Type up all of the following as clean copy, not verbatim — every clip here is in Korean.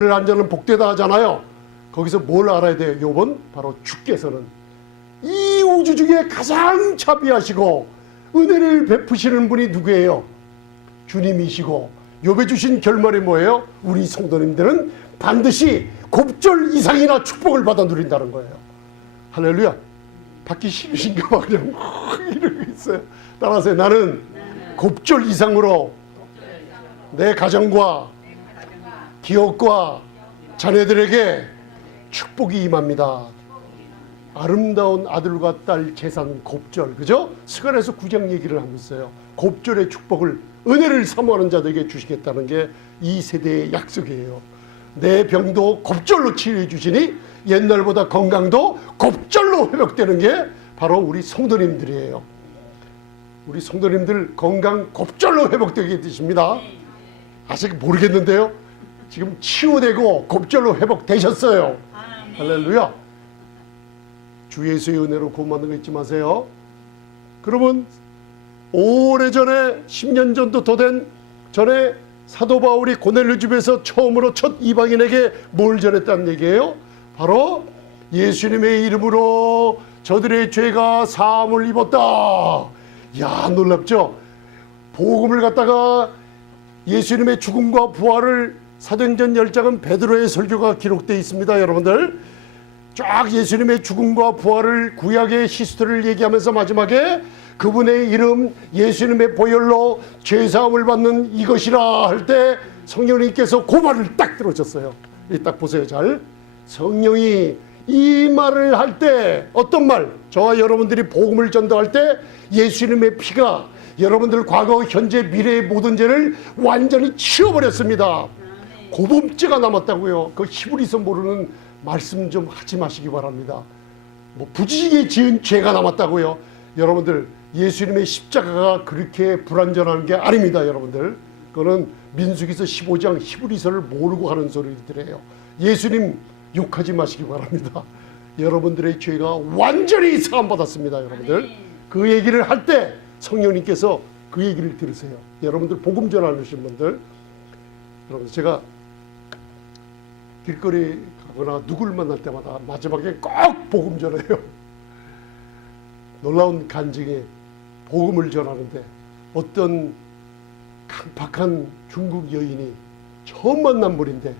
안전은 복되다 하잖아요. 거기서 뭘 알아야 돼요? 욥은 바로 주께서는 이 우주 중에 가장 자비하시고 은혜를 베푸시는 분이 누구예요? 주님이시고, 욥에 주신 결말이 뭐예요? 우리 성도님들은 반드시 곱절 이상이나 축복을 받아 누린다는 거예요. 할렐루야. 받기 싫으신가 봐. 그냥 이러고 있어요. 따라서 나는 곱절 이상으로 내 가정과 기업과 자녀들에게 축복이 임합니다. 아름다운 아들과 딸 재산 곱절, 그죠? 스가랴서 9장 얘기를 하고 있어요. 곱절의 축복을, 은혜를 사모하는 자들에게 주시겠다는 게 이 세대의 약속이에요. 내 병도 곱절로 치료해 주시니 옛날보다 건강도 곱절로 회복되는 게 바로 우리 성도님들이에요. 우리 성도님들 건강 곱절로 회복되게 되십니다. 아직 모르겠는데요, 지금 치유되고 곱절로 회복되셨어요. 할렐루야. 주 예수의 은혜로 구원받는 거 잊지 마세요. 그러면 오래전에 10년 전도 더 된 전에 사도 바울이 고넬료 집에서 처음으로 첫 이방인에게 뭘 전했다는 얘기예요? 바로 예수님의 이름으로 저들의 죄가 사함을 입었다. 야, 놀랍죠? 복음을 갖다가 예수님의 죽음과 부활을 사도행전 10장은 베드로의 설교가 기록되어 있습니다. 여러분들 쫙 예수님의 죽음과 부활을, 구약의 히스토리를 얘기하면서 마지막에 그분의 이름, 예수님의 보혈로 죄사함을 받는 이것이라 할 때 성령님께서 그 말을 딱 들어줬어요. 딱 보세요. 잘. 성령이 이 말을 할 때 어떤 말? 저와 여러분들이 복음을 전도할 때 예수님의 피가 여러분들 과거, 현재, 미래의 모든 죄를 완전히 치워버렸습니다. 고범죄가 남았다고요. 그 히브리서 모르는 말씀 좀 하지 마시기 바랍니다. 뭐 부지기에 지은 죄가 남았다고요. 여러분들 예수님의 십자가가 그렇게 불완전한 게 아닙니다. 여러분들 그거는 민수기서 15장 히브리서를 모르고 하는 소리들이에요. 예수님 욕하지 마시기 바랍니다. 여러분들의 죄가 완전히 사함받았습니다. 여러분들 그 얘기를 할 때 성령님께서 그 얘기를 들으세요. 여러분들 복음 전하시는 분들, 여러분 제가 길거리 가거나 누굴 만날 때마다 마지막에 꼭 복음 전해요. 놀라운 간증에 복음을 전하는데 어떤 강팍한 중국 여인이 처음 만난 분인데,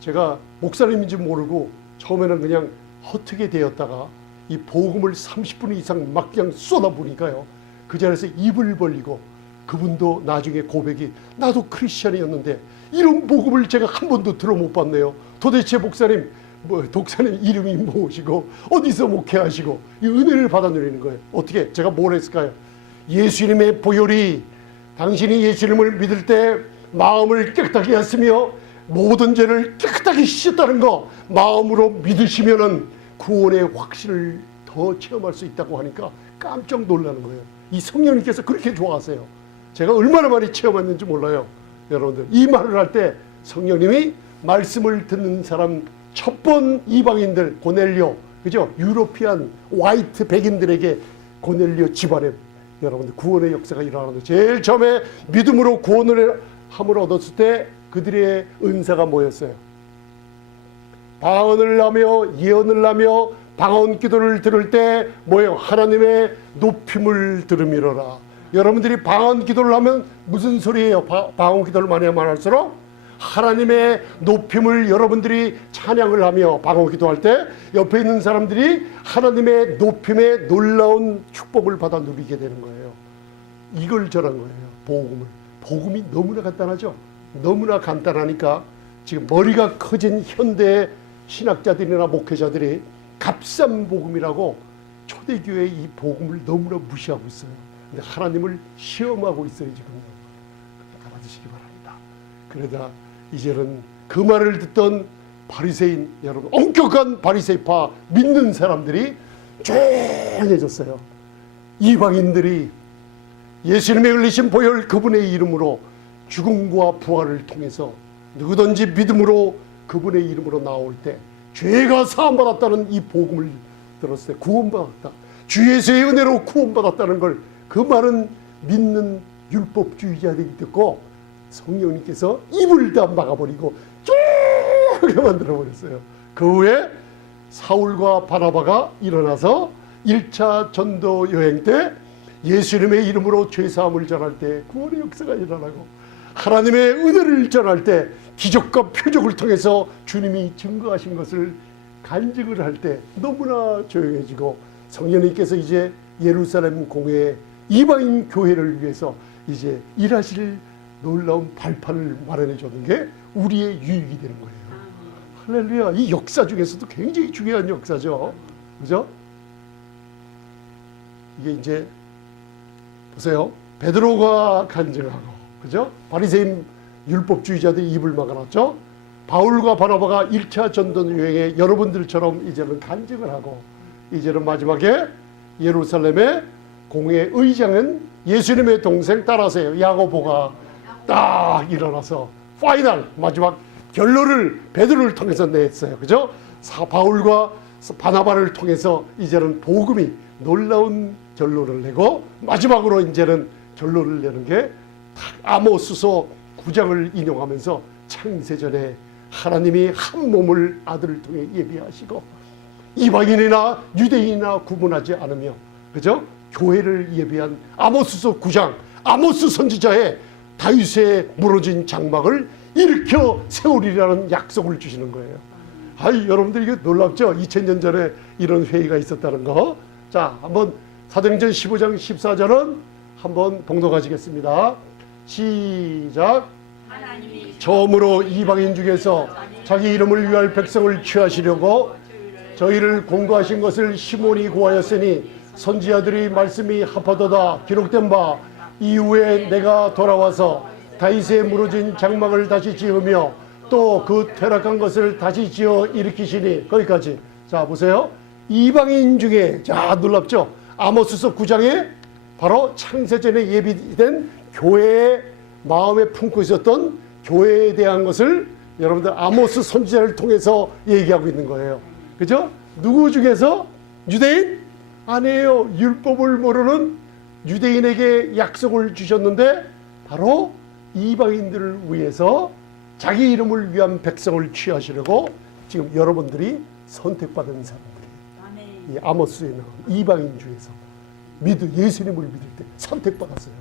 제가 목사님인지 모르고 처음에는 그냥 허투게 되었다가 이 복음을 30분 이상 막 그냥 쏟아부니까요, 그 자리에서 입을 벌리고, 그분도 나중에 고백이, 나도 크리스찬이었는데 이런 복음을 제가 한 번도 들어 못 봤네요. 도대체 목사님, 독사님 이름이 무엇이고 어디서 목회하시고 이 은혜를 받아 누리는 거예요. 어떻게 제가 뭘 했을까요? 예수님의 보혈이, 당신이 예수님을 믿을 때 마음을 깨끗하게 했으며 모든 죄를 깨끗하게 씻었다는 거 마음으로 믿으시면은 구원의 확신을 더 체험할 수 있다고 하니까 깜짝 놀라는 거예요. 이 성령님께서 그렇게 좋아하세요. 제가 얼마나 많이 체험했는지 몰라요. 여러분들 이 말을 할 때 성령님이 말씀을 듣는 사람, 첫 번 이방인들 고넬료, 그죠? 유로피안 화이트 백인들에게 고넬료 집안에 여러분들 구원의 역사가 일어나는데, 제일 처음에 믿음으로 구원을 함을 얻었을 때 그들의 은사가 뭐였어요? 방언을 하며 예언을 하며 방언 기도를 들을 때 뭐예요? 하나님의 높임을 들음이로라. 여러분들이 방언 기도를 하면 무슨 소리예요? 방언 기도를 많이 하면 할수록 하나님의 높임을 여러분들이 찬양을 하며 방언 기도할 때 옆에 있는 사람들이 하나님의 높임의 놀라운 축복을 받아 누리게 되는 거예요. 이걸 전한 거예요. 복음을. 복음이 너무나 간단하죠. 너무나 간단하니까 지금 머리가 커진 현대 신학자들이나 목회자들이 값싼 복음이라고 초대교회의 이 복음을 너무나 무시하고 있어요. 근데 하나님을 시험하고 있어요. 지금요. 알아두시기 바랍니다. 그러다 이제는 그 말을 듣던 바리새인, 여러분 엄격한 바리새파 믿는 사람들이 조용해졌어요. 이방인들이 예수님의 흘리신 보혈, 그분의 이름으로 죽음과 부활을 통해서 누구든지 믿음으로 그분의 이름으로 나올 때 죄가 사함받았다는 이 복음을 들었을 때 구원받았다, 주 예수의 은혜로 구원받았다는 걸, 그 말은 믿는 율법주의자들이 듣고 성령님께서 입을 다 막아버리고 죽게 만들어 버렸어요. 그 후에 사울과 바나바가 일어나서 1차 전도 여행 때 예수님의 이름으로 죄사함을 전할 때 구원의 역사가 일어나고, 하나님의 은혜를 전할 때 기적과 표적을 통해서 주님이 증거하신 것을 간증을 할 때 너무나 조용해지고, 성령님께서 이제 예루살렘 공회에 이방인 교회를 위해서 이제 일하실 놀라운 발판을 마련해 주는 게 우리의 유익이 되는 거예요. 할렐루야. 이 역사 중에서도 굉장히 중요한 역사죠. 그죠? 이게 이제 보세요. 베드로가 간증하고, 그죠? 바리새인 율법주의자들이 입을 막아놨죠. 바울과 바나바가 1차 전도 여행에 여러분들처럼 이제는 간증을 하고, 이제는 마지막에 예루살렘의 공회 의장은 예수님의 동생 따라서요, 야고보가 딱 일어나서 파이널 마지막 결론을 베드로를 통해서 냈어요. 그죠? 바울과 바나바를 통해서 이제는 복음이 놀라운 결론을 내고, 마지막으로 이제는 결론을 내는 게 아모스서 9장을 인용하면서 창세전에 하나님이 한 몸을 아들을 통해 예비하시고 이방인이나 유대인이나 구분하지 않으며, 그죠? 교회를 예비한 아모스서 9장, 아모스 선지자의 다윗의 무너진 장막을 일으켜 세우리라는 약속을 주시는 거예요. 아이, 여러분들 이거 놀랍죠? 2000년 전에 이런 회의가 있었다는 거. 자, 한번 사도행전 15장 14절은 한번 봉독하시겠습니다. 시작. 처음으로 이방인 중에서 자기 이름을 위할 백성을 취하시려고 저희를 공고하신 것을 시몬이 구하였으니, 선지자들이 말씀이 합하도다 기록된 바 이후에 내가 돌아와서 다윗의 무너진 장막을 다시 지으며 또 그 퇴락한 것을 다시 지어 일으키시니. 거기까지. 자, 보세요. 이방인 중에, 자, 놀랍죠? 아모스서 9장에 바로 창세전에 예비된 교회의 마음에 품고 있었던 교회에 대한 것을 여러분들 아모스 선지자를 통해서 얘기하고 있는 거예요. 그죠? 누구 중에서? 유대인? 아니에요. 율법을 모르는 유대인에게 약속을 주셨는데 바로 이방인들을 위해서 자기 이름을 위한 백성을 취하시려고 지금 여러분들이 선택받은 사람들이, 이 아모스에 나온 이방인 중에서 예수님을 믿을 때 선택받았어요.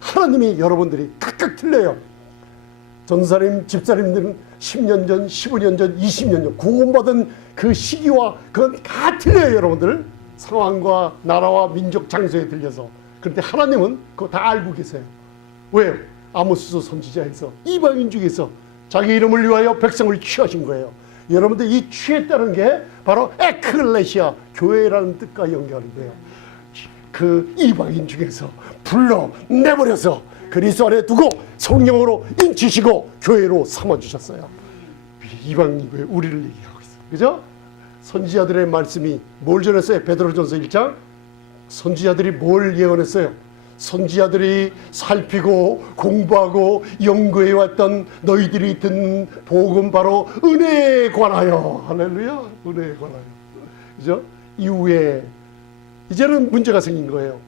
하나님이 여러분들이 각각 틀려요. 전사님, 집사님들은 10년 전, 15년 전, 20년 전 구원받은 그 시기와 그건 다 틀려요. 여러분들 상황과 나라와 민족 장소에 들려서. 그런데 하나님은 그거 다 알고 계세요. 왜요? 아모스서 선지자에서 이방인 중에서 자기 이름을 위하여 백성을 취하신 거예요. 여러분들 이 취했다는 게 바로 에클레시아, 교회라는 뜻과 연결이 돼요. 그 이방인 중에서 불러 내버려서 그리스도 안에 두고 성령으로 인치시고 교회로 삼아주셨어요. 이방인 교회, 우리를 얘기하고 있어요. 그죠? 선지자들의 말씀이 뭘 전했어요? 베드로전서 1장 선지자들이 뭘 예언했어요? 선지자들이 살피고 공부하고 연구해왔던 너희들이 듣는 복음, 바로 은혜에 관하여. 할렐루야. 은혜에 관하여. 그죠? 이후에 이제는 문제가 생긴 거예요.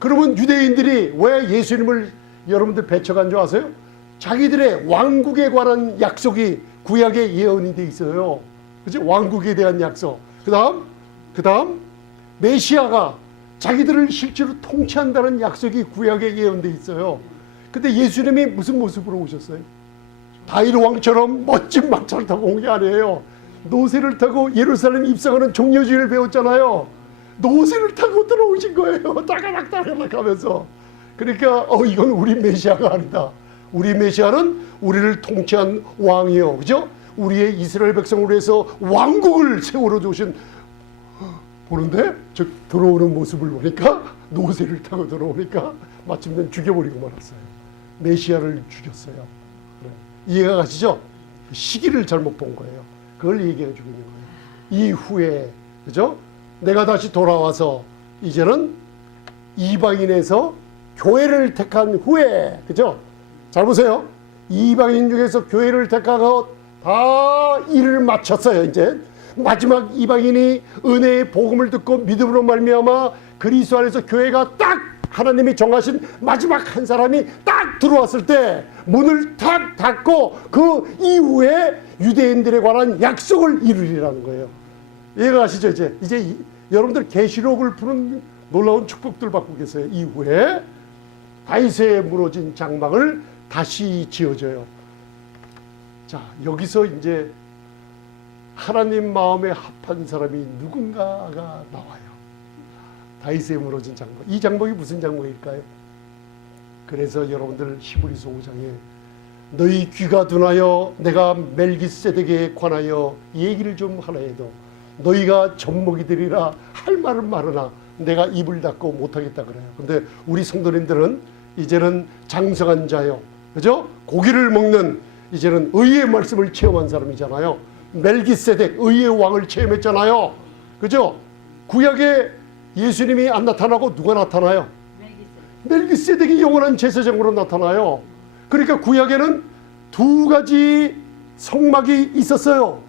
그러면 유대인들이 왜 예수님을 여러분들 배척한 줄 아세요? 자기들의 왕국에 관한 약속이 구약에 예언이 돼 있어요. 그죠? 왕국에 대한 약속. 그 다음 메시아가 자기들을 실제로 통치한다는 약속이 구약에 예언돼 있어요. 근데 예수님이 무슨 모습으로 오셨어요? 다윗 왕처럼 멋진 마차를 타고 온 게 아니에요. 노새를 타고 예루살렘 입성하는 종려주의를 배웠잖아요. 노새를 타고 들어오신 거예요. 따가닥따가닥 하면서. 그러니까 이건 우리 메시아가 아니다. 우리 메시아는 우리를 통치한 왕이요, 그죠? 우리의 이스라엘 백성을 위해서 왕국을 세우러 오신. 보는데 저 들어오는 모습을 보니까 노새를 타고 들어오니까 마침내 죽여버리고 말았어요. 메시아를 죽였어요. 이해가 가시죠? 시기를 잘못 본 거예요. 그걸 얘기해 주고 있는 거예요. 이후에, 그죠? 내가 다시 돌아와서 이제는 이방인에서 교회를 택한 후에, 그죠? 잘 보세요. 이방인 중에서 교회를 택하고 다 일을 마쳤어요. 이제 마지막 이방인이 은혜의 복음을 듣고 믿음으로 말미암아 그리스도 안에서 교회가 딱 하나님이 정하신 마지막 한 사람이 딱 들어왔을 때 문을 탁 닫고 그 이후에 유대인들에 관한 약속을 이루리라는 거예요. 이해가 가시죠? 이제 여러분들 계시록을 푸는 놀라운 축복들 받고 계세요. 이후에 다윗의 무너진 장막을 다시 지어줘요. 자, 여기서 이제 하나님 마음에 합한 사람이 누군가가 나와요. 다윗의 무너진 장막. 이 장막이 무슨 장막일까요? 그래서 여러분들 히브리서 5장에 너희 귀가 둔하여 내가 멜기세덱에 관하여 얘기를 좀 하나 해도 너희가 젖먹이 되리라 할 말은 많으나 내가 입을 닫고 못하겠다 그래요. 근데 우리 성도님들은 이제는 장성한 자요, 그죠? 고기를 먹는 이제는 의의 말씀을 체험한 사람이잖아요. 멜기세덱 의의 왕을 체험했잖아요, 그죠? 구약에 예수님이 안 나타나고 누가 나타나요? 멜기세덱이 영원한 제사장으로 나타나요. 그러니까 구약에는 두 가지 성막이 있었어요.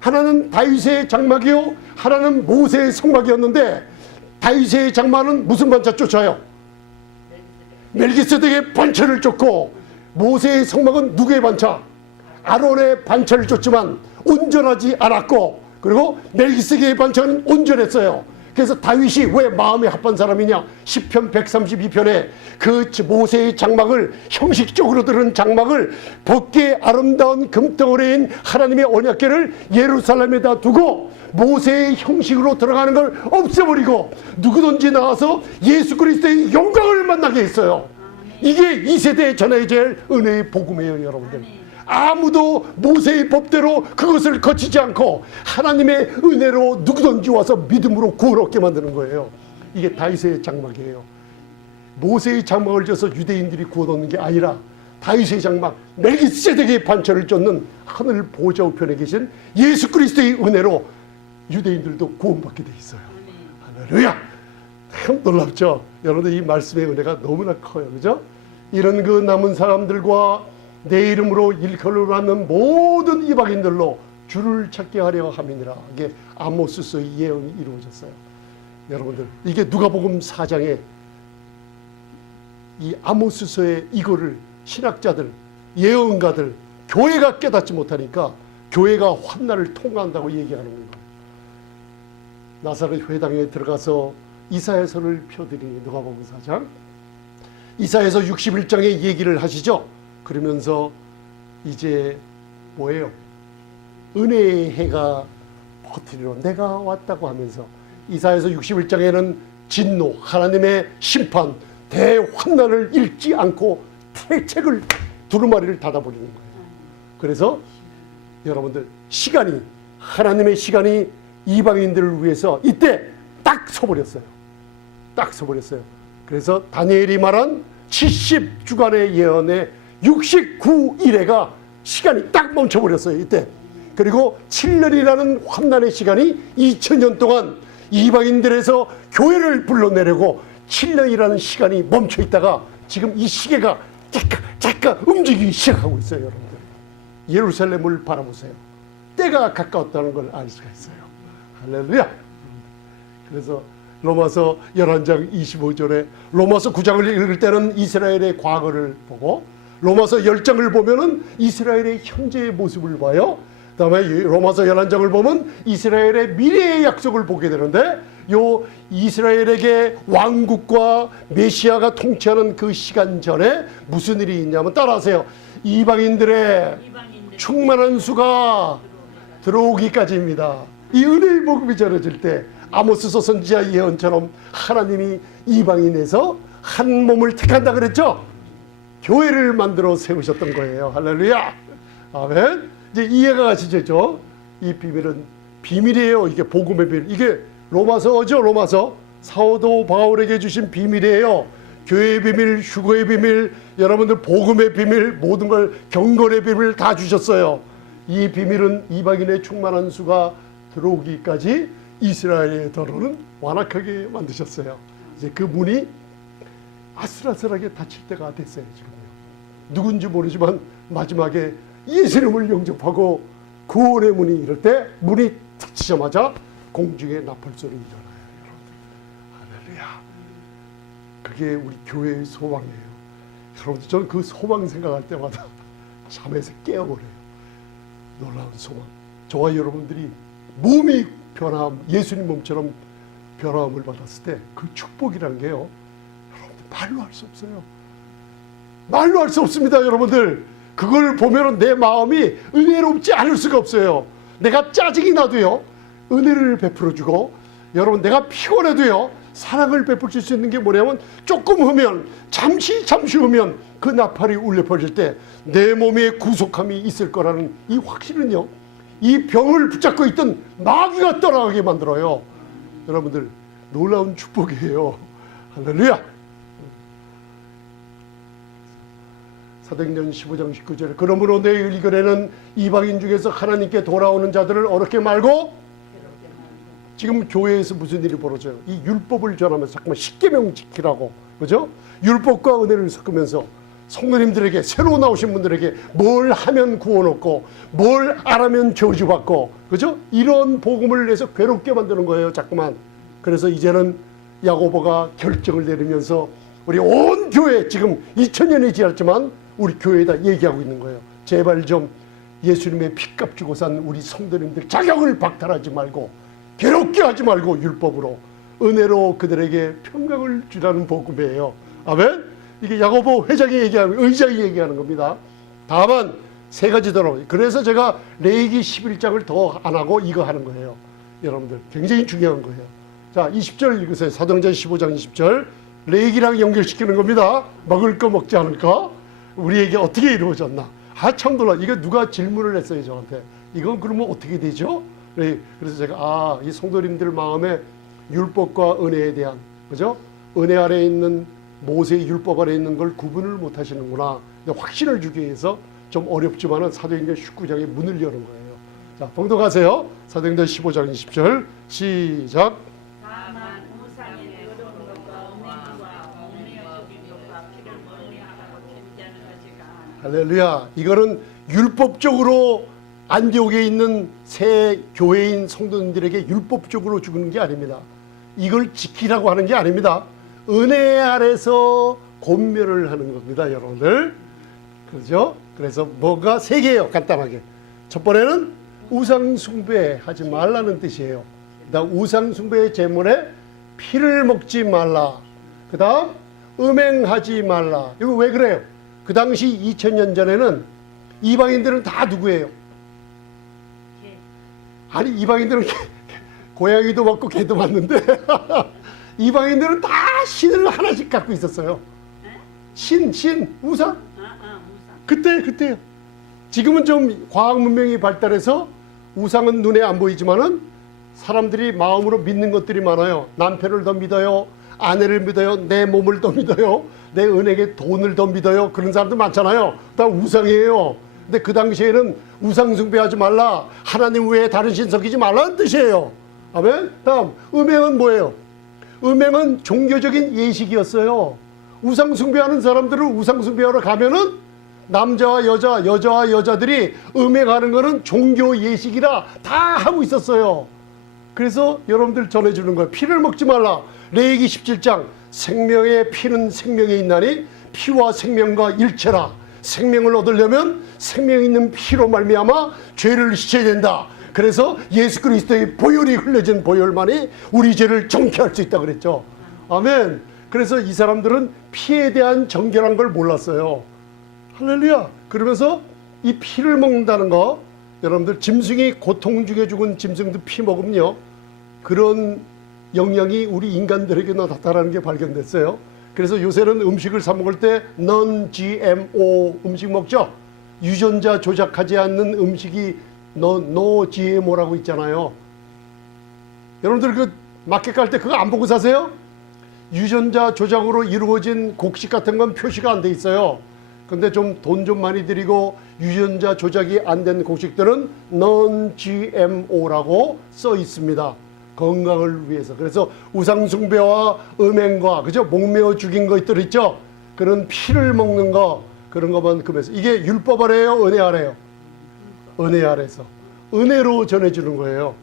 하나는 다윗의 장막이요, 하나는 모세의 성막이었는데 다윗의 장막은 무슨 반차 쫓아요? 멜기세덱의 반차를 쫓고, 모세의 성막은 누구의 반차? 아론의 반차를 쫓지만 온전하지 않았고, 그리고 멜기세덱의 반차는 온전했어요. 그래서 다윗이 왜 마음에 합한 사람이냐? 시편 132편에 그 모세의 장막을, 형식적으로 들은 장막을 벗게 아름다운 금덩어리인 하나님의 언약궤를 예루살렘에다 두고 모세의 형식으로 들어가는 걸 없애버리고 누구든지 나와서 예수 그리스도의 영광을 만나게 했어요. 이게 이 세대에 전해져야 할 은혜의 복음이에요, 여러분들. 아무도 모세의 법대로 그것을 거치지 않고 하나님의 은혜로 누구든지 와서 믿음으로 구원 얻게 만드는 거예요. 이게 다윗의 장막이에요. 모세의 장막을 져서 유대인들이 구원 얻는 게 아니라 다윗의 장막, 멜기세덱의 반차를 쫓는 하늘 보좌 우편에 계신 예수 그리스도의 은혜로 유대인들도 구원받게 돼 있어요. 할렐루야! 참 놀랍죠? 여러분들 이 말씀의 은혜가 너무나 커요, 그죠? 이런 그 남은 사람들과 내 이름으로 일컬을 하는 모든 이방인들로 주를 찾게 하려 함이니라. 이게 아모스서의 예언이 이루어졌어요. 여러분들, 이게 누가복음 4장에 이 아모스서의 이거를 신학자들, 예언가들, 교회가 깨닫지 못하니까 교회가 환난을 통과한다고 얘기하는 거예요. 나사렛 회당에 들어가서 이사야서를 펴드리니, 누가복음 4장 이사야서 61장에 얘기를 하시죠. 그러면서 이제 뭐예요? 은혜의 해가 버티리로 내가 왔다고 하면서 이사야서 61장에는 진노, 하나님의 심판, 대환난을 읽지 않고 책을 두루마리를 닫아버리는 거예요. 그래서 여러분들, 시간이, 하나님의 시간이 이방인들을 위해서 이때 딱 서버렸어요. 딱 서버렸어요. 그래서 다니엘이 말한 70주간의 예언의 69일에가 시간이 딱 멈춰버렸어요, 이때. 그리고 7년이라는 환난의 시간이 2000년 동안 이방인들에서 교회를 불러내려고 7년이라는 시간이 멈춰 있다가 지금 이 시계가 잠깐 움직이기 시작하고 있어요, 여러분들. 예루살렘을 바라보세요. 때가 가까웠다는 걸 알 수가 있어요. 할렐루야! 그래서 로마서 11장 25절에 로마서 9장을 읽을 때는 이스라엘의 과거를 보고, 로마서 10장을 보면은 이스라엘의 현재의 모습을 봐요. 그 다음에 로마서 11장을 보면 이스라엘의 미래의 약속을 보게 되는데, 요 이스라엘에게 왕국과 메시아가 통치하는 그 시간 전에 무슨 일이 있냐면, 따라하세요. 이방인들의 충만한 수가 들어오기까지입니다. 이 은혜의 복음이 전해질 때 아모스서 선지자 예언처럼 하나님이 이방인에서 한 몸을 택한다 그랬죠. 교회를 만들어 세우셨던 거예요. 할렐루야! 아멘. 이제 이해가 가시죠? 이 비밀은 비밀이에요. 이게 복음의 비밀. 이게 로마서죠. 로마서 사도 바울에게 주신 비밀이에요. 교회의 비밀, 휴거의 비밀, 여러분들 복음의 비밀, 모든 걸 경건의 비밀 다 주셨어요. 이 비밀은 이방인의 충만한 수가 들어오기까지 이스라엘의 더러는 완악하게 만드셨어요. 이제 그 문이 아슬아슬하게 닫힐 때가 됐어요, 지금요. 누군지 모르지만 마지막에 예수님을 영접하고 구원의 문이 이럴 때 문이 닫히자마자 공중에 나팔소리 일어나요, 여러분들. 할렐루야. 그게 우리 교회의 소망이에요. 여러분들, 저는 그 소망 생각할 때마다 잠에서 깨어버려요. 놀라운 소망. 저와 여러분들이 몸이 예수님 몸처럼 변화함을 받았을 때 그 축복이라는 게요, 여러분들 말로 할 수 없어요. 말로 할 수 없습니다. 여러분들 그걸 보면 내 마음이 은혜롭지 않을 수가 없어요. 내가 짜증이 나도요, 은혜를 베풀어주고, 여러분 내가 피곤해도요, 사랑을 베풀 수 있는 게 뭐냐면, 조금 흐면, 잠시 흐면 그 나팔이 울려 퍼질 때 내 몸에 구속함이 있을 거라는 이 확신은요, 이 병을 붙잡고 있던 마귀가 떠나가게 만들어요. 여러분들 놀라운 축복이에요. 할렐루야. 사도행전 15장 19절에 그러므로 내 이끌에는 이방인 중에서 하나님께 돌아오는 자들을 어렵게 말고, 지금 교회에서 무슨 일이 벌어져요? 이 율법을 전하면서 잠깐만 십계명 지키라고, 그죠? 율법과 은혜를 섞으면서 성도님들에게, 새로 나오신 분들에게 뭘 하면 구원 얻고, 뭘 안 하면 저주받고, 그죠? 이런 복음을 내서 괴롭게 만드는 거예요, 자꾸만. 그래서 이제는 야고보가 결정을 내리면서 우리 온 교회, 지금 2000년이 지났지만 우리 교회에다 얘기하고 있는 거예요. 제발 좀 예수님의 피값 주고 산 우리 성도님들 자격을 박탈하지 말고, 괴롭게 하지 말고, 율법으로 은혜로 그들에게 평강을 주라는 복음이에요. 아멘. 이게 야고보 회장이 얘기하는, 의장이 얘기하는 겁니다. 다만 세 가지 더러. 그래서 제가 레위기 11장을 더 안 하고 이거 하는 거예요. 여러분들 굉장히 중요한 거예요. 자, 20절 읽으세요. 사도행전 15장 20절. 레위기랑 연결시키는 겁니다. 먹을 거 먹지 않을까? 우리에게 어떻게 이루어졌나? 참 놀라. 이거 누가 질문을 했어요, 저한테. 이건 그러면 어떻게 되죠? 그래서 제가 이 성도님들 마음에 율법과 은혜에 대한, 그죠? 은혜 아래에 있는, 모세의 율법 아래에 있는 걸 구분을 못 하시는구나. 확신을 주기 위해서 좀 어렵지만은 사도행전 19장에 문을 여는 거예요. 자, 봉독하세요. 사도행전 15장 20절 시작. 다만 우상의 의로운 것과 음행과 몸에어 죽인 것과 피를 멀리 하라고 견지하는 것이가. 할렐루야. 이거는 율법적으로 안디옥에 있는 새 교회인 성도님들에게 율법적으로 주는 게 아닙니다. 이걸 지키라고 하는 게 아닙니다. 은혜 아래서 권면을 하는 겁니다, 여러분들. 그렇죠? 그래서 뭐가 세 개예요, 간단하게. 첫 번째는 우상 숭배하지 말라는 뜻이에요. 그다음 우상 숭배의 제물에 피를 먹지 말라. 그다음 음행하지 말라. 이거 왜 그래요? 그 당시 2000년 전에는 이방인들은 다 누구예요? 아니, 이방인들은 고양이도 먹고 개도 먹는데 이방인들은 다 신을 하나씩 갖고 있었어요. 신, 우상. 그때요. 지금은 좀 과학 문명이 발달해서 우상은 눈에 안 보이지만은 사람들이 마음으로 믿는 것들이 많아요. 남편을 더 믿어요. 아내를 믿어요. 내 몸을 더 믿어요. 내 은행에 돈을 더 믿어요. 그런 사람들 많잖아요. 다 우상이에요. 근데 그 당시에는 우상 숭배하지 말라. 하나님 외에 다른 신 섬기지 말라는 뜻이에요. 아멘. 다음, 음행은 뭐예요? 음행은 종교적인 예식이었어요. 우상 숭배하는 사람들은 우상 숭배하러 가면은 남자와 여자, 여자와 여자들이 음행하는 거는 종교 예식이라 다 하고 있었어요. 그래서 여러분들 전해주는 거예요. 피를 먹지 말라. 레위기 17장 생명의 피는 생명에 있나니 피와 생명과 일체라. 생명을 얻으려면 생명 있는 피로 말미암아 죄를 씻어야 된다. 그래서 예수 그리스도의 보혈이 흘려진 보혈만이 우리 죄를 정케할 수 있다 그랬죠. 아멘. 그래서 이 사람들은 피에 대한 정결한 걸 몰랐어요. 할렐루야. 그러면서 이 피를 먹는다는 거, 여러분들 짐승이 고통 중에 죽은 짐승도 피 먹으면요, 그런 영향이 우리 인간들에게도 나타나는 게 발견됐어요. 그래서 요새는 음식을 사 먹을 때 non-GMO 음식 먹죠. 유전자 조작하지 않는 음식이 no GMO라고 있잖아요. 여러분들 그 마켓 갈 때 그거 안 보고 사세요? 유전자 조작으로 이루어진 곡식 같은 건 표시가 안 돼 있어요. 근데 좀 돈 좀 많이 들이고 유전자 조작이 안 된 곡식들은 non-GMO라고 써 있습니다. 건강을 위해서. 그래서 우상숭배와 음행과, 그죠? 목매어 죽인 것들 있죠? 그런 피를 먹는 거, 그런 것만 금해서. 이게 율법 아래요? 은혜 아래요? 은혜 아래서. 은혜로 전해주는 거예요.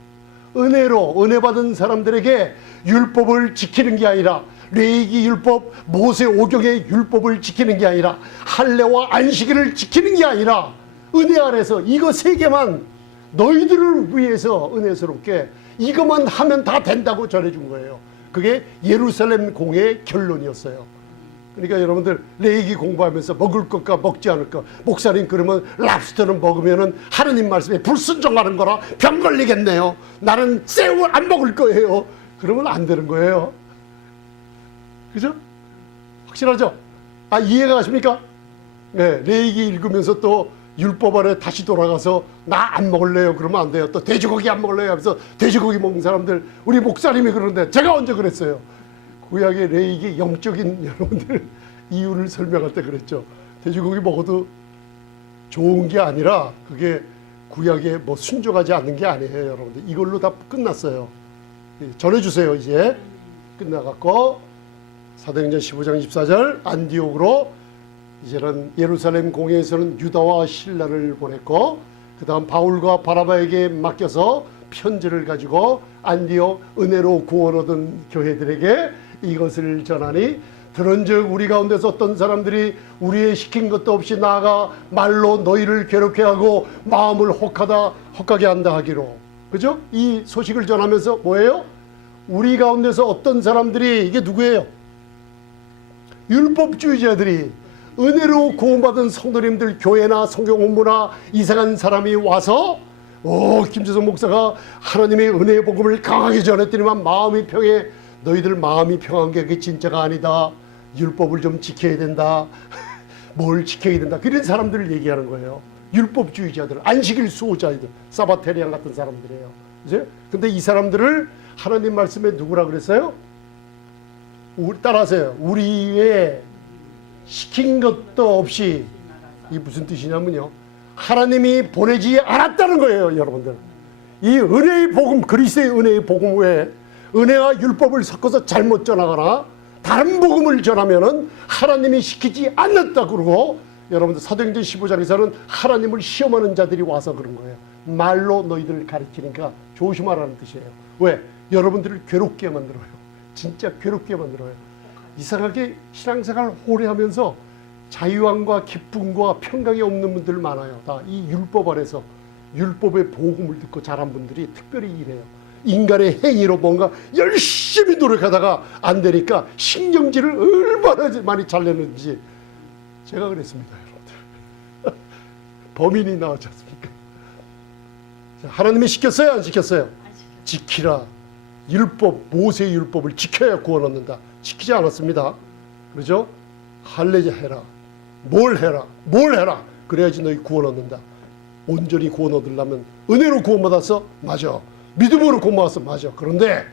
은혜로, 은혜 받은 사람들에게 율법을 지키는 게 아니라, 레위기 율법, 모세 오경의 율법을 지키는 게 아니라, 할례와 안식일을 지키는 게 아니라, 은혜 아래서 이거 세 개만 너희들을 위해서 은혜스럽게 이것만 하면 다 된다고 전해준 거예요. 그게 예루살렘 공회의 결론이었어요. 그러니까 여러분들 레위기 공부하면서 먹을 것과 먹지 않을 것, 목사님 그러면 랍스터는 먹으면은 하느님 말씀에 불순종하는 거라 병 걸리겠네요. 나는 새우 안 먹을 거예요. 그러면 안 되는 거예요. 그죠? 확실하죠? 아, 이해가 가십니까? 네, 레위기 읽으면서 또 율법 아래 다시 돌아가서 나 안 먹을래요. 그러면 안 돼요. 또 돼지고기 안 먹을래요 하면서 돼지고기 먹는 사람들, 우리 목사님이 그러는데 제가 언제 그랬어요? 구약의 레위기 영적인 여러분들 이유를 설명할 때 그랬죠. 돼지고기 먹어도 좋은 게 아니라 그게 구약에 뭐 순종하지 않는 게 아니에요. 여러분들 이걸로 다 끝났어요. 전해주세요. 이제 끝나갔고 사도행전 15장 24절 안디옥으로 이제는 예루살렘 공회에서는 유다와 신라를 보냈고 그 다음 바울과 바나바에게 맡겨서 편지를 가지고 안디옥 은혜로 구원 얻은 교회들에게 이것을 전하니 들은즉 우리 가운데서 어떤 사람들이 우리의 시킨 것도 없이 나아가 말로 너희를 괴롭게 하고 마음을 혹하게 한다 하기로. 그죠? 이 소식을 전하면서 뭐예요? 우리 가운데서 어떤 사람들이, 이게 누구예요? 율법주의자들이 은혜로 구원받은 성도님들 교회나 성경 공부나 이상한 사람이 와서 김재성 목사가 하나님의 은혜의 복음을 강하게 전했더니만 마음이 평해. 너희들 마음이 평한 게 그게 진짜가 아니다. 율법을 좀 지켜야 된다. 뭘 지켜야 된다. 그런 사람들을 얘기하는 거예요. 율법주의자들, 안식일 수호자들, 사바테리안 같은 사람들이에요. 그죠? 근데 이 사람들을 하나님 말씀에 누구라 그랬어요? 따라하세요. 우리의 시킨 것도 없이. 이게 무슨 뜻이냐면요, 하나님이 보내지 않았다는 거예요. 여러분들, 이 은혜의 복음, 그리스도의 은혜의 복음 외에 은혜와 율법을 섞어서 잘못 전하거나 다른 복음을 전하면은 하나님이 시키지 않았다 그러고, 여러분들 사도행전 15장에서는 하나님을 시험하는 자들이 와서 그런 거예요. 말로 너희들을 가르치니까 조심하라는 뜻이에요. 왜? 여러분들을 괴롭게 만들어요. 진짜 괴롭게 만들어요. 이상하게 신앙생활 오래 하면서 자유함과 기쁨과 평강이 없는 분들 많아요. 다 이 율법 아래서 율법의 복음을 듣고 자란 분들이 특별히 이래요. 인간의 행위로 뭔가 열심히 노력하다가 안 되니까 신경질을 얼마나 많이 잘내는지 제가 그랬습니다. 여러분들. 범인이 나왔지 않습니까? 하나님이 시켰어요? 안 시켰어요? 지키라. 율법, 모세의 율법을 지켜야 구원 얻는다. 지키지 않았습니다. 그러죠? 할례자 해라. 뭘 해라. 뭘 해라. 그래야지 너희 구원 얻는다. 온전히 구원 얻으려면 은혜로 구원받았어? 맞아. 믿음으로 구원받았어? 맞아. 그런데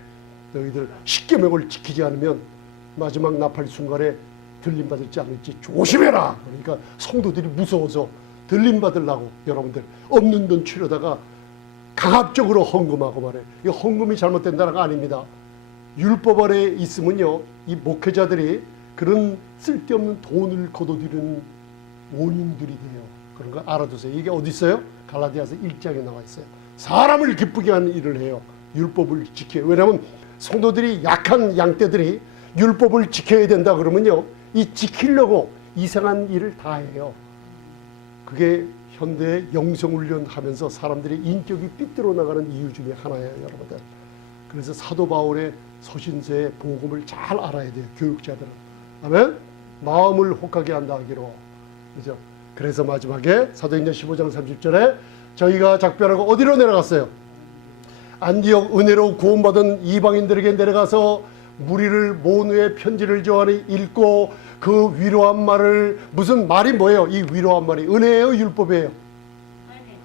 너희들 십계명을 지키지 않으면 마지막 나팔 순간에 들림받을지 않을지 조심해라. 그러니까 성도들이 무서워서 들림받으려고 여러분들 없는 돈 치려다가 강압적으로 헌금하고 말해. 이 헌금이 잘못된다는 거 아닙니다. 율법 아래 있으면요, 이 목회자들이 그런 쓸데없는 돈을 거둬들이는 원인들이 돼요. 그런 거 알아두세요. 이게 어디 있어요? 갈라디아서 1장에 나와 있어요. 사람을 기쁘게 하는 일을 해요. 율법을 지켜요. 왜냐하면 성도들이, 약한 양떼들이 율법을 지켜야 된다 그러면요, 이 지키려고 이상한 일을 다 해요. 그게 현대 영성훈련 하면서 사람들의 인격이 삐뚤어 나가는 이유 중에 하나예요. 여러분들. 그래서 사도 바울의 서신서의 복음을 잘 알아야 돼요. 교육자들은. 아멘? 마음을 혹하게 한다 하기로. 그죠? 그래서 마지막에 사도행전 15장 30절에 저희가 작별하고 어디로 내려갔어요? 안디옥 은혜로 구원받은 이방인들에게 내려가서 무리를 모은 후에 편지를 요한이 읽고 그 위로한 말을, 무슨 말이 뭐예요? 이 위로한 말이 은혜예요? 율법이에요?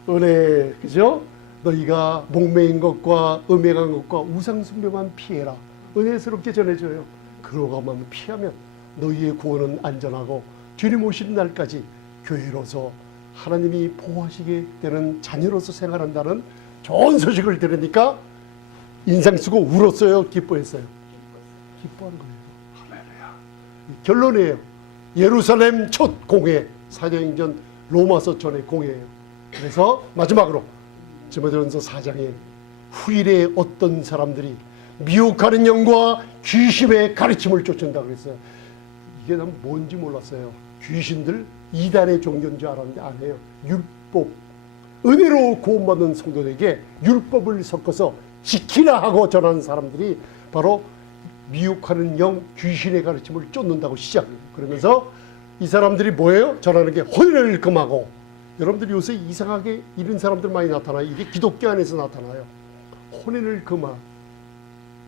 은혜. 그죠? 너희가 목매인 것과 음행한 것과 우상숭배만 피해라. 은혜스럽게 전해줘요. 그러고만 피하면 너희의 구원은 안전하고 주님 오시는 날까지 교회로서 하나님이 보호하시게 되는 자녀로서 생활한다는 좋은 소식을 들으니까 인상 쓰고 울었어요? 기뻐했어요? 기뻐한 거예요. 할렐루야. 결론이에요. 예루살렘 첫 공회, 사도행전 로마서 전의 공회예요. 그래서 마지막으로 디모데전서 4장에 후일에 어떤 사람들이 미혹하는 영과 귀신의 가르침을 쫓는다고 그랬어요. 이게 난 뭔지 몰랐어요. 귀신들 이단의 종교인 줄 알았는데 아니에요. 율법, 은혜로 구원받는 성도들에게 율법을 섞어서 지키라 하고 전하는 사람들이 바로 미혹하는 영, 귀신의 가르침을 쫓는다고 시작해요. 그러면서 이 사람들이 뭐예요? 전하는 게 혼인을 금하고, 여러분들이 요새 이상하게 이런 사람들 많이 나타나요. 이게 기독교 안에서 나타나요. 혼인을 금하,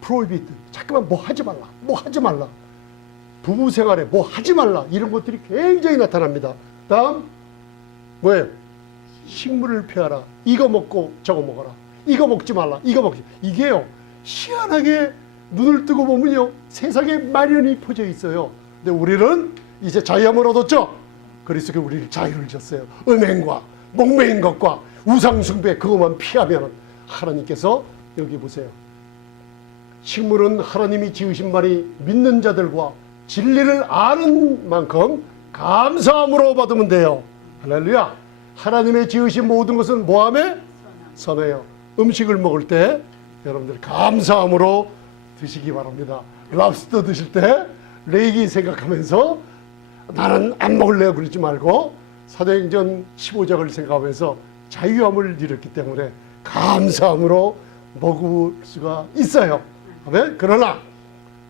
프로이비트, 잠깐만 뭐 하지 말라, 뭐 하지 말라, 부부 생활에 뭐 하지 말라, 이런 것들이 굉장히 나타납니다. 다음 뭐예요? 식물을 피하라, 이거 먹고 저거 먹어라, 이거 먹지 말라, 이거 먹지. 이게요, 희한하게 눈을 뜨고 보면요, 세상에 만연히 퍼져 있어요. 근데 우리는 이제 자유함을 얻었죠. 그리스도께 우리를 자유를 줬어요. 음행과 목매인 것과 우상숭배, 그것만 피하면 하나님께서, 여기 보세요, 식물은 하나님이 지으신 말이 믿는 자들과 진리를 아는 만큼 감사함으로 받으면 돼요. 할렐루야. 하나님의 지으신 모든 것은 뭐하며? 선해요. 음식을 먹을 때 여러분들 감사함으로 드시기 바랍니다. 랍스터 드실 때 레이기 생각하면서 나는 안 먹을래요 그러지 말고 사도행전 15장을 생각하면서 자유함을 잃었기 때문에 감사함으로 먹을 수가 있어요. 아멘? 그러나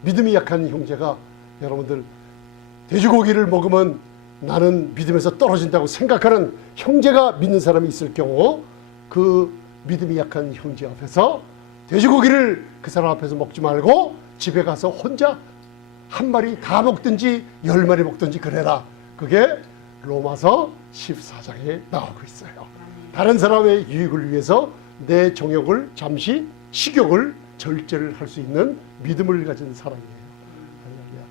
믿음이 약한 형제가, 여러분들 돼지고기를 먹으면 나는 믿음에서 떨어진다고 생각하는 형제가 믿는 사람이 있을 경우, 그 믿음이 약한 형제 앞에서 돼지고기를 그 사람 앞에서 먹지 말고 집에 가서 혼자 한 마리 다 먹든지 10마리 먹든지 그래라. 그게 로마서 14장에 나오고 있어요. 다른 사람의 유익을 위해서 내 정욕을 잠시, 식욕을 절제를 할 수 있는 믿음을 가진 사람이에요.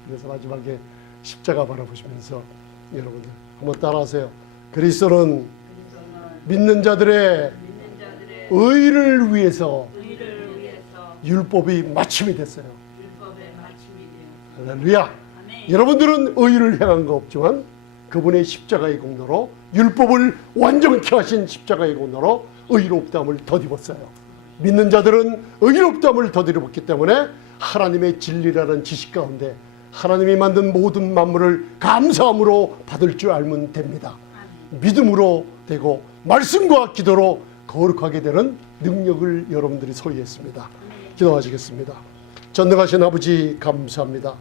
그래서 마지막에 십자가 바라보시면서 여러분들 한번 따라하세요. 그리스도는 믿는 자들의 의를 위해서 율법이 마침이 됐어요. 할렐루야. 여러분들은 의를 행한 거 없지만 그분의 십자가의 공로로, 율법을 완전케 하신 십자가의 공로로 의롭다함을 덧입었어요. 믿는 자들은 의롭다함을 덧입었기 때문에 하나님의 진리라는 지식 가운데 하나님이 만든 모든 만물을 감사함으로 받을 줄 알면 됩니다. 믿음으로 되고 말씀과 기도로 거룩하게 되는 능력을 여러분들이 소유했습니다. 기도하시겠습니다. 전능하신 아버지, 감사합니다.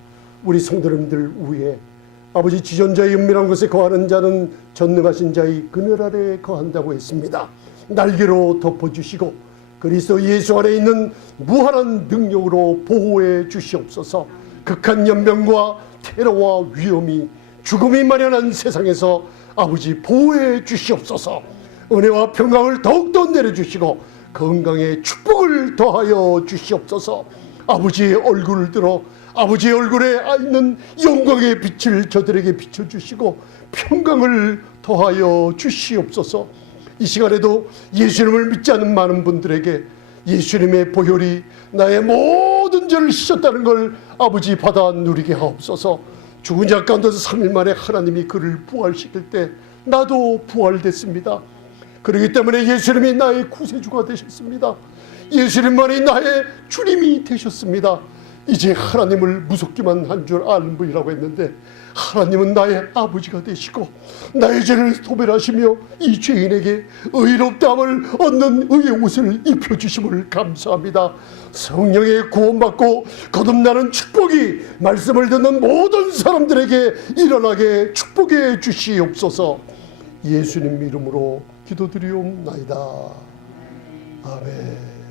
우리 성도님들 위해 아버지, 지존자의 은밀한 곳에 거하는 자는 전능하신 자의 그늘 아래 거한다고 했습니다. 날개로 덮어주시고 그리스도 예수 안에 있는 무한한 능력으로 보호해 주시옵소서. 극한 연병과 테러와 위험이, 죽음이 만연한 세상에서 아버지 보호해 주시옵소서. 은혜와 평강을 더욱더 내려주시고 건강에 축복을 더하여 주시옵소서. 아버지의 얼굴을 들어 아버지의 얼굴에 있는 영광의 빛을 저들에게 비춰주시고 평강을 더하여 주시옵소서. 이 시간에도 예수님을 믿지 않는 많은 분들에게 예수님의 보혈이 나의 모든 죄를 씻었다는 걸 아버지 받아 누리게 하옵소서. 죽은 자 가운데서 3일 만에 하나님이 그를 부활시킬 때 나도 부활됐습니다. 그렇기 때문에 예수님이 나의 구세주가 되셨습니다. 예수님만이 나의 주님이 되셨습니다. 이제 하나님을 무섭기만 한 줄 아는 분이라고 했는데 하나님은 나의 아버지가 되시고 나의 죄를 소멸하시며 이 죄인에게 의롭다함을 얻는 의의 옷을 입혀주심을 감사합니다. 성령의 구원받고 거듭나는 축복이 말씀을 듣는 모든 사람들에게 일어나게 축복해 주시옵소서. 예수님 이름으로 기도드리옵나이다. 아멘.